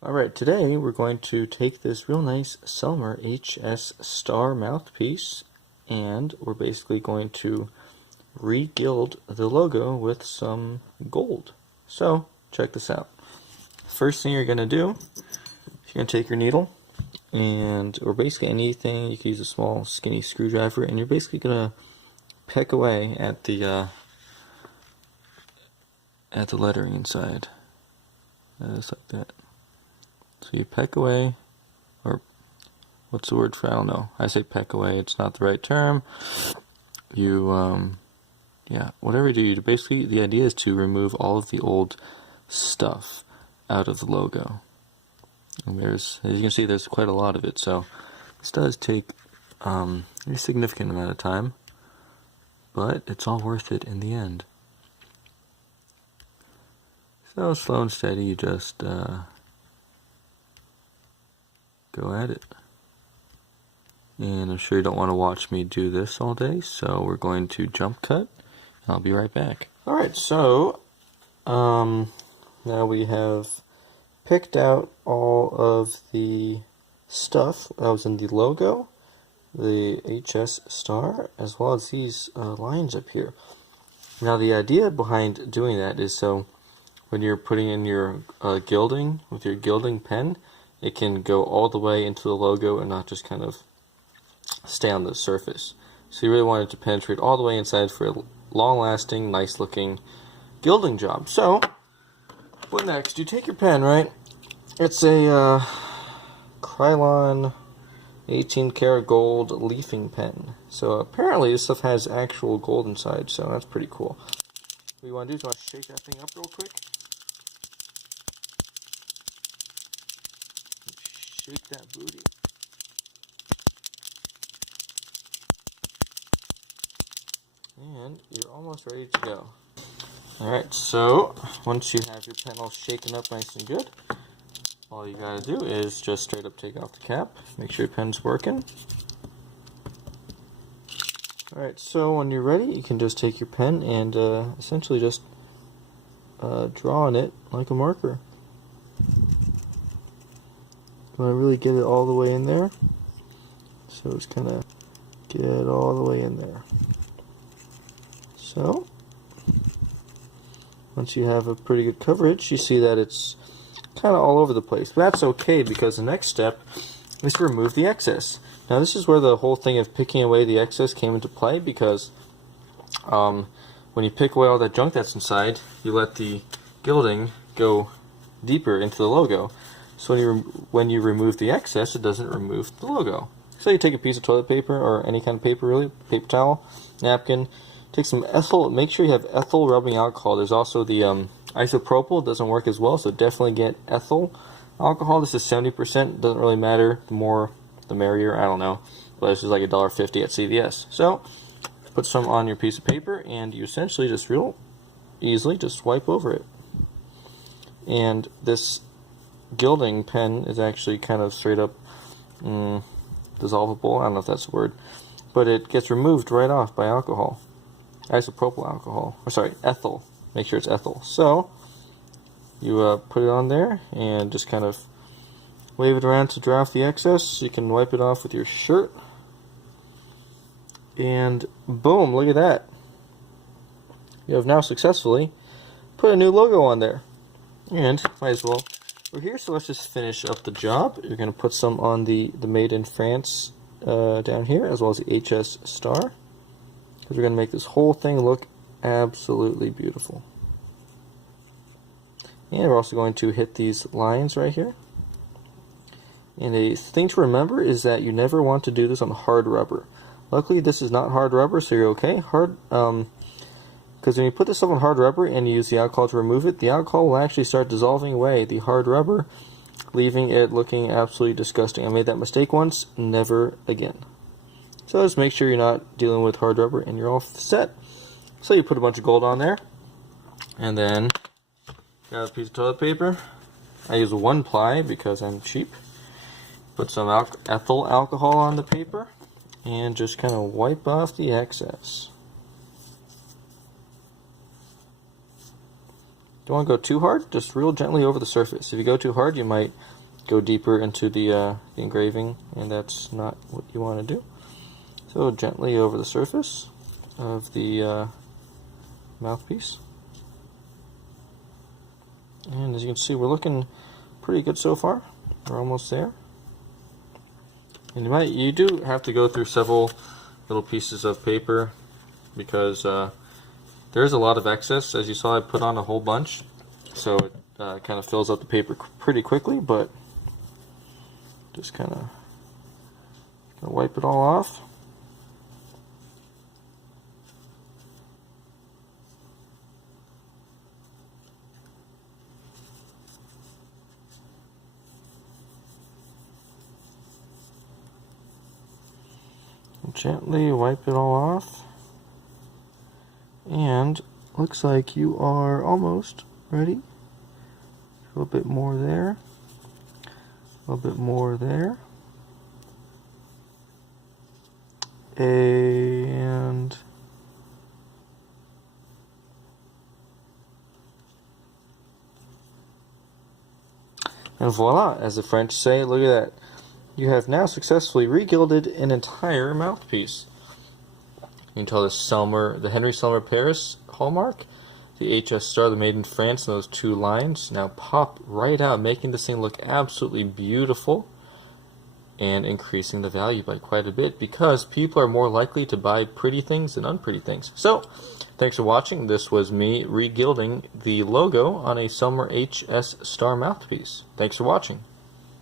Alright, today we're going to take this real nice Selmer HS star mouthpiece and we're basically going to regild the logo with some gold. So, check this out. First thing you're going to do, you're going to take your needle or basically anything, you can use a small skinny screwdriver, and you're basically going to peck away at the lettering inside. Just like that. So you peck away, or what's the word for, I don't know. I say peck away, it's not the right term. You, yeah, whatever you do, basically the idea is to remove all of the old stuff out of the logo. And as you can see, there's quite a lot of it, so this does take a significant amount of time, but it's all worth it in the end. So slow and steady, you just go at it. And I'm sure you don't want to watch me do this all day, so we're going to jump cut. I'll be right back. Alright, so now we have picked out all of the stuff that was in the logo, the HS star, as well as these lines up here. Now the idea behind doing that is so when you're putting in your gilding with your gilding pen, it can go all the way into the logo and not just kind of stay on the surface. So you really want it to penetrate all the way inside for a long-lasting, nice-looking gilding job. So, what next? You take your pen, right? It's a Krylon 18 karat gold leafing pen. So apparently this stuff has actual gold inside, so that's pretty cool. What you want to do is you want to shake that thing up real quick. Shake that booty. And you're almost ready to go. Alright, so once you have your pen all shaken up nice and good, all you gotta do is just straight up take off the cap, make sure your pen's working. Alright, so when you're ready, you can just take your pen and essentially just draw on it like a marker. You want to really get it all the way in there, so just kind of get it all the way in there. So, once you have a pretty good coverage, you see that it's kind of all over the place. But that's okay, because the next step is to remove the excess. Now this is where the whole thing of picking away the excess came into play, because when you pick away all that junk that's inside, you let the gilding go deeper into the logo. So when you remove the excess, it doesn't remove the logo. So you take a piece of toilet paper, or any kind of paper really, paper towel, napkin, take some ethyl, make sure you have ethyl rubbing alcohol. There's also the isopropyl, doesn't work as well, so definitely get ethyl alcohol. This is 70%, doesn't really matter, the more the merrier, I don't know. But this is like $1.50 at CVS. So, put some on your piece of paper, and you essentially just real easily just wipe over it. And this gilding pen is actually kind of straight up dissolvable, I don't know if that's a word, but it gets removed right off by alcohol. Isopropyl alcohol, or sorry, ethyl. Make sure it's ethyl. So, you put it on there and just kind of wave it around to dry off the excess. You can wipe it off with your shirt. And boom, look at that. You have now successfully put a new logo on there. And might as well, we're here, so let's just finish up the job. You're going to put some on the Made in France down here, as well as the HS star, because we're going to make this whole thing look absolutely beautiful. And we're also going to hit these lines right here. And a thing to remember is that you never want to do this on hard rubber. Luckily this is not hard rubber, so you're okay. Because when you put this stuff on hard rubber and you use the alcohol to remove it, the alcohol will actually start dissolving away the hard rubber, leaving it looking absolutely disgusting. I made that mistake once, never again. So just make sure you're not dealing with hard rubber and you're all set. So you put a bunch of gold on there, and then got a piece of toilet paper. I use 1 ply because I'm cheap. Put some ethyl alcohol on the paper and just kind of wipe off the excess. Don't want to go too hard, just real gently over the surface. If you go too hard, you might go deeper into the engraving, and that's not what you want to do. So gently over the surface of the mouthpiece. And as you can see, we're looking pretty good so far. We're almost there. And you do have to go through several little pieces of paper because there's a lot of excess. As you saw, I put on a whole bunch, so it kind of fills up the paper pretty quickly, but just kind of wipe it all off. Gently wipe it all off, and looks like you are almost ready. A little bit more there, a little bit more there, and voila, as the French say. Look at that. You have now successfully regilded an entire mouthpiece. You can tell the Henry Selmer Paris hallmark, the HS star, the made in France, and those two lines now pop right out, making this thing look absolutely beautiful and increasing the value by quite a bit because people are more likely to buy pretty things than unpretty things. So, thanks for watching. This was me regilding the logo on a Selmer HS star mouthpiece. Thanks for watching.